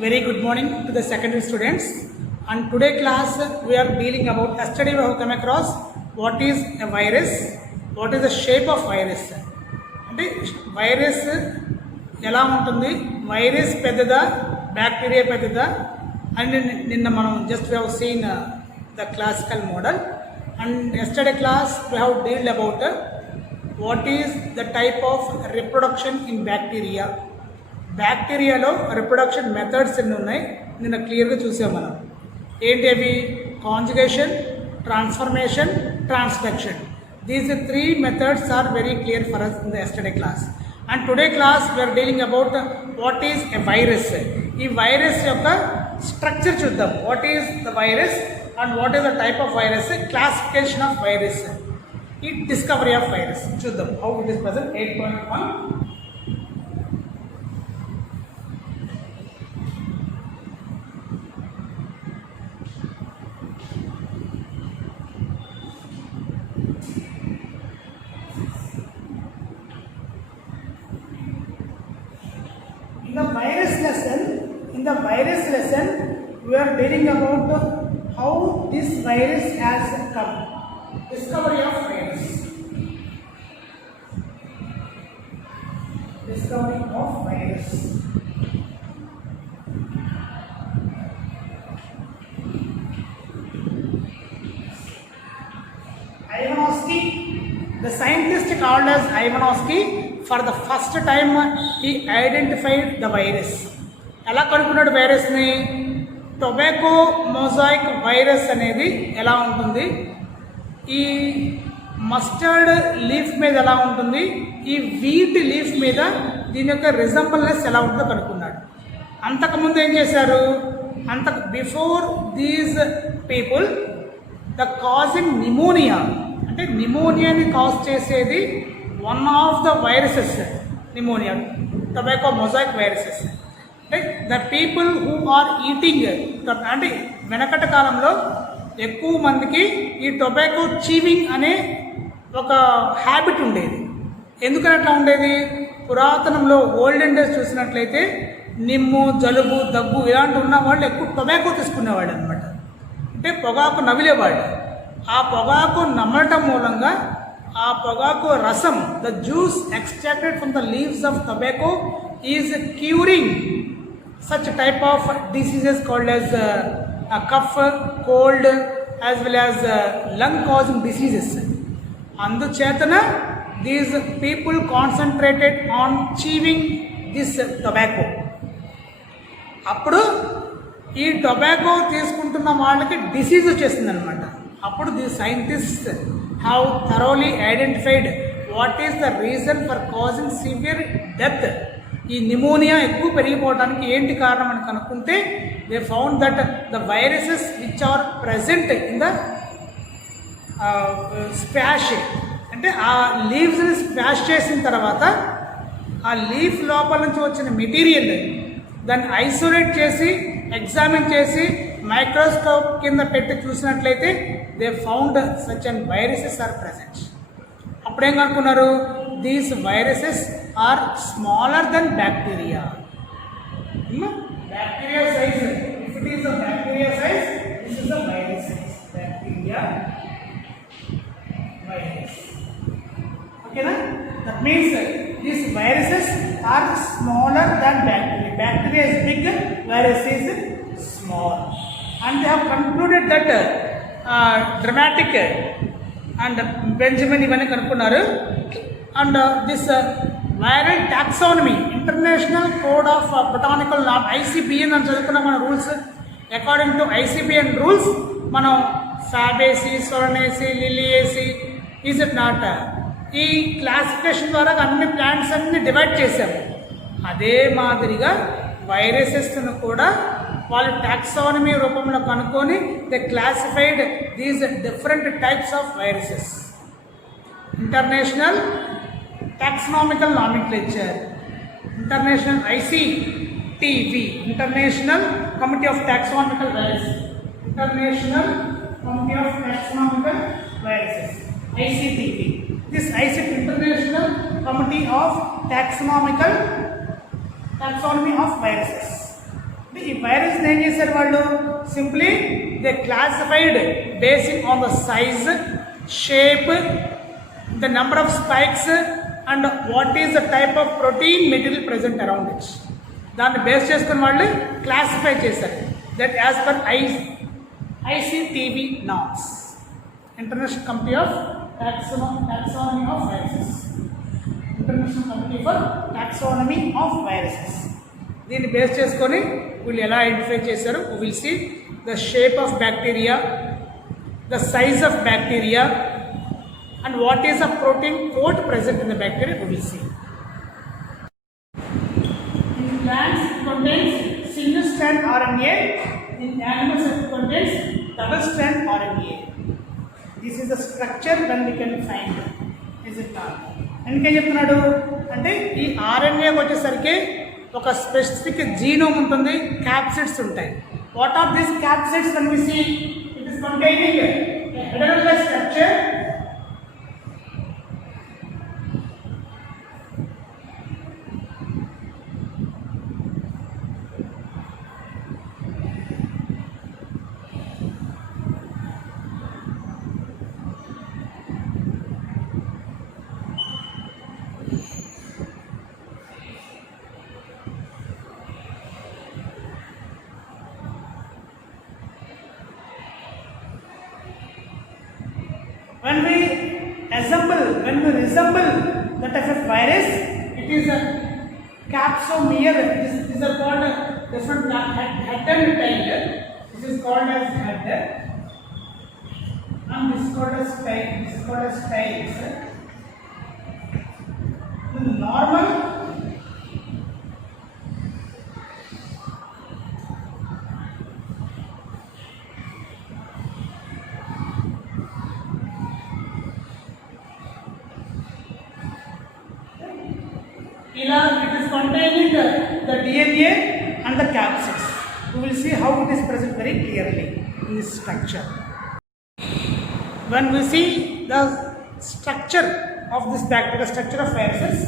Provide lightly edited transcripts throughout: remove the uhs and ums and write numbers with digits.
Very good morning to the secondary students. And today class we are dealing about, yesterday we have come across what is a virus, what is the shape of virus. అంటే virus ఎలా ఉంటుంది, virus పెద్దదా bacteria పెద్దదా and నిన్న మనం just we have seen the classical model. And yesterday class we have dealt about what is the type of reproduction in bacteria. బ్యాక్టీరియాలో reproduction methods ఎన్ని ఉన్నాయి నిన్న క్లియర్గా చూసాం మనం. ఏంటి అవి? Conjugation, transformation, transduction. These three methods are very clear for us in the yesterday class. And today class we are dealing about what is a virus. ఈ వైరస్ యొక్క స్ట్రక్చర్ చూద్దాం. What is the virus and what is the type of virus, classification of virus, ఈ discovery of virus చూద్దాం. How it is present 8.1. In the virus lesson, we are dealing about how this virus has come. Discovery of virus. Discovery of virus. Ivanovsky, the scientist called as Ivanovsky, for the first time he identified the virus. ఎలా కనుక్కున్నాడు వైరస్ని? Tobacco mosaic virus అనేది ఎలా ఉంటుంది, ఈ mustard leaf మీద ఎలా ఉంటుంది, ఈ వీట్ లీఫ్ మీద దీని యొక్క రిజంబల్నెస్ ఎలా ఉంటుందో కనుక్కున్నాడు. అంతకుముందు ఏం చేశారు? Before these people the causing pneumonia, అంటే నిమోనియాని కాజ్ చేసేది one of the viruses, pneumonia, tobacco mosaic viruses. The people who are eating, అంటే వెనకటి కాలంలో ఎక్కువ మందికి ఈ టొబాకో చీవింగ్ అనే ఒక హ్యాబిట్ ఉండేది. ఎందుకని అట్లా ఉండేది? పురాతనంలో ఓల్డెన్ డేస్ చూసినట్లయితే నిమ్ము, జలుబు, దగ్గు ఇలాంటి ఉన్న వాళ్ళు ఎక్కువ టొబాకో తీసుకునేవాళ్ళు అనమాట. అంటే పొగాకు నమిలేవాళ్ళు. ఆ పొగాకు నమ్మటం మూలంగా ఆ పొగాకు రసం, the juice extracted from the leaves of tobacco is curing such type of diseases called as cough, cold, as well as lung causing diseases. Anduchetana these people concentrated on chewing this tobacco. అప్పుడు ఈ టొబాకో తీసుకుంటున్న వాళ్ళకి డిసీజ్ వచ్చేస్తుంది అనమాట. అప్పుడు the scientist have thoroughly identified what is the reason for causing severe death. ఈ pneumonia ఎక్కువ పెరిగిపోవడానికి ఏంటి కారణం అని కనుక్కుంటే they found that the viruses which are present in the స్పాష్, అంటే ఆ లీవ్స్ని స్పాష్ చేసిన తర్వాత ఆ లీఫ్ లోపల నుంచి వచ్చిన మెటీరియల్ దాన్ని ఐసోలేట్ చేసి ఎగ్జామిన్ చేసి మైక్రోస్కోప్ కింద పెట్టి చూసినట్లయితే they found such and viruses are present. అప్పుడేం కనుక్కున్నారు? These viruses are smaller than bacteria. Bacteria size, if it is a bacteria size, this is a virus size. Bacteria virus. Okay na? That means these viruses are smaller than bacteria. Bacteria is big, virus is small. And they have concluded that dramatic and Benjamin ఇవన్నీ కనుక్కున్నారు. And this viral taxonomy, international code of botanical name, ICBN అని చదువుకున్న మన rules. According to ICBN rules మనం Fabaceae, Solanaceae, Liliaceae, is it not, ఈ classification ద్వారా అన్ని ప్లాంట్స్ అన్ని డివైడ్ చేశాము. అదే మాదిరిగా వైరసెస్ను కూడా వాళ్ళు టాక్సానమీ రూపంలో కనుక్కొని they classified these different types of viruses. International taxonomical nomenclature, international ICTV, International Committee of Taxonomical Viruses, International Committee of Taxonomical Viruses, ICTV. This ICT, International Committee of Taxonomy of Viruses. ఈ వైరస్ ఏం చేశారు వాళ్ళు? Simply they classified basing on the size, shape, the number of spikes and what is the type of protein material present around it. దాన్ని బేస్ చేసుకుని వాళ్ళు క్లాసిఫై చేశారు. That as per ICTV norms, International Committee of Taxonomy of Viruses, International Committee for Taxonomy of Viruses. దీన్ని బేస్ చేసుకొని వీళ్ళు ఎలా ఐడెంటిఫై చేశారు? we will see the shape of bacteria, the size of bacteria and what is the protein coat present in the bacteria, we will see. In plants it contains single strand RNA, in animals it contains double strand RNA. This is the structure when we can find, is it not? ఎందుకని చెప్తున్నాడు అంటే ఈ ఆర్ఎన్ఏకి వచ్చేసరికి ఒక specific genome ఉంటుంది, capsids ఉంటాయి. What are this capsids? when we see it is containing a heteromer structure, when we resemble the type of virus, it is a capsomer. These are called different head and tail. This is called as head and this is called as tail. This is called as tails. The normal it is containing the DNA and the capsids. We will see how it is present very clearly in this structure. When we see the structure of this bacteria, structure of viruses,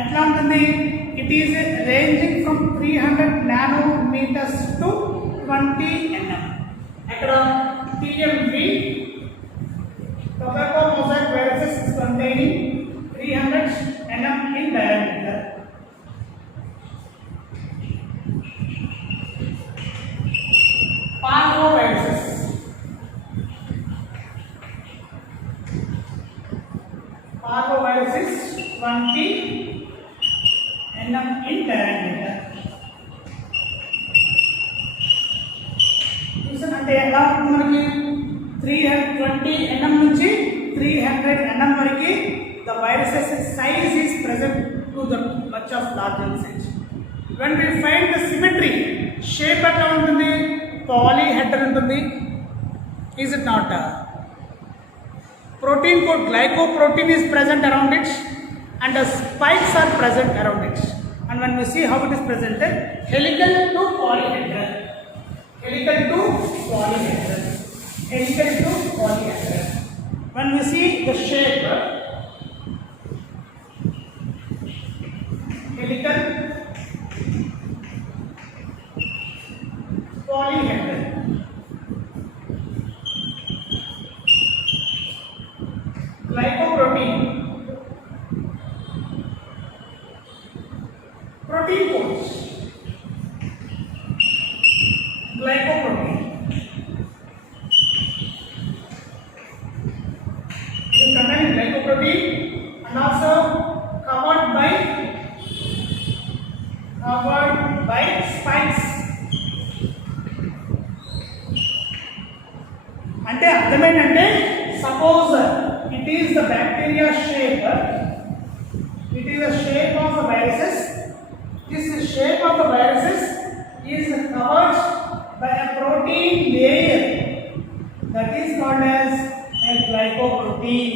ఎట్లా ఉంటుంది? It is ranging from 300 nanometers to 20 nm. అక్కడ TMV, tobacco mosaic viruses is containing 300 nm in diameter. Parvoviruses, parvoviruses 20 nm in diameter. అంటే ఎలా ఉంటుంది? మనకి 320 nm నుంచి 300 nm వరకు the viruses size is present to the much of larger size. When we find the symmetry, shape ఎట్లా ఉంటుంది? పాలీహెడ్రల్ ఉంటుంది. Is it not? Protein code glycoprotein is present around it and the spikes are present around it. And when we see how it is presented, helical to polyhedral, helical to polyhedral, helical to polyhedral. When we see the shape, helical, polyhedral, glycoprotein, protein codes, glycoprotein. It is containing glycoprotein and also covered by spikes. అంటే అర్థం ఏంటంటే suppose it is the bacteria shape, it is the shape of the viruses. This shape of the viruses is covered by a protein layer that is called as a glycoprotein.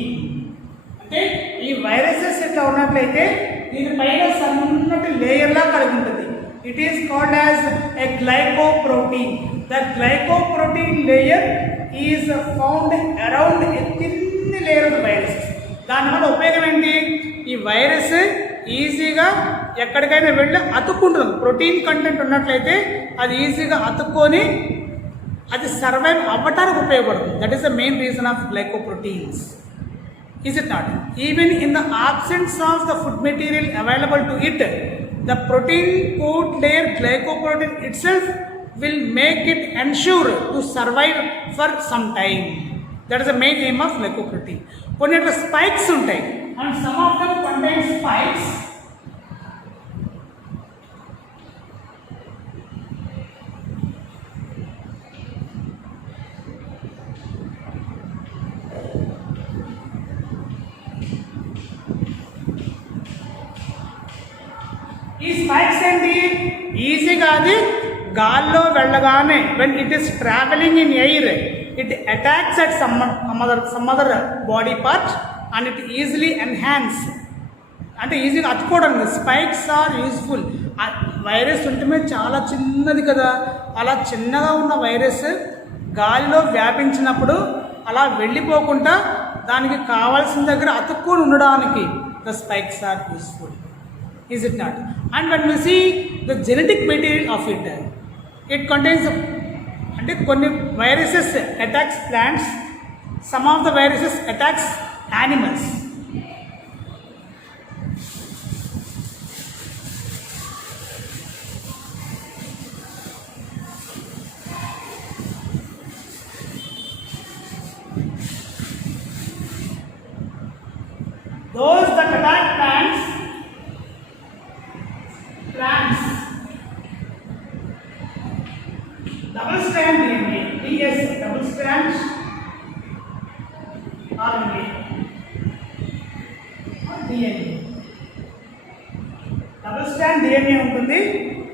అంటే ఈ వైరసెస్ ఎట్లా ఉన్నట్లయితే దీనిపైన సన్నటి లేయర్ లా కలిగి ఉంటుంది. It is called as a glycoprotein. the glycoprotein layer is found around a thin layer of the virus. దానివల్ల ఉపయోగం ఏంటి? ఈ వైరస్ ఈజీగా ఎక్కడికైనా వెళ్ళి అతుక్కుంటుంది. ప్రోటీన్ కంటెంట్ ఉన్నట్లయితే అది ఈజీగా అతుక్కొని అది సర్వైవ్ అవ్వటానికి ఉపయోగపడుతుంది. That is the main reason of glycoproteins. Is it not? Even in the absence of the food material available to it, the protein coat layer glycoprotein itself will make it ensure to survive for some time. That is the main aim of glycoprotein. కొన్ని spikes ఉంటాయి and some of them contain spikes. ఈ స్పైక్స్ ఏంటి? ఈజీగా అది గాల్లో వెళ్ళగానే when it is traveling in air, it attacks at some other body part and it easily enhance. అంటే ఈజీగా అతుకోవడానికి స్పైక్స్ ఆర్ యూస్ఫుల్. వైరస్ ఉంటే చాలా చిన్నది కదా, అలా చిన్నగా ఉన్న వైరస్ గాలిలో వ్యాపించినప్పుడు అలా వెళ్ళిపోకుండా దానికి కావాల్సిన దగ్గర అతుక్కొని ఉండడానికి the spikes are useful. Is it not? And when we see the genetic material of it, it contains అంటే కొన్ని viruses attacks plants, some of the viruses attacks animals. Those that attack plants double strand DNA, DS, double strand RNA or DNA. Double strand DNA ఉంటుంది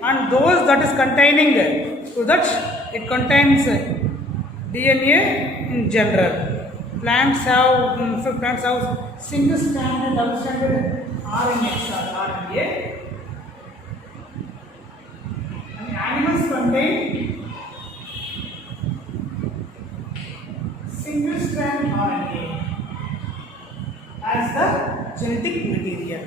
and those that is containing, so that it contains DNA in general. Plants have single stranded, double stranded RNA or RNA. And animals contain single strand RNA as the genetic material.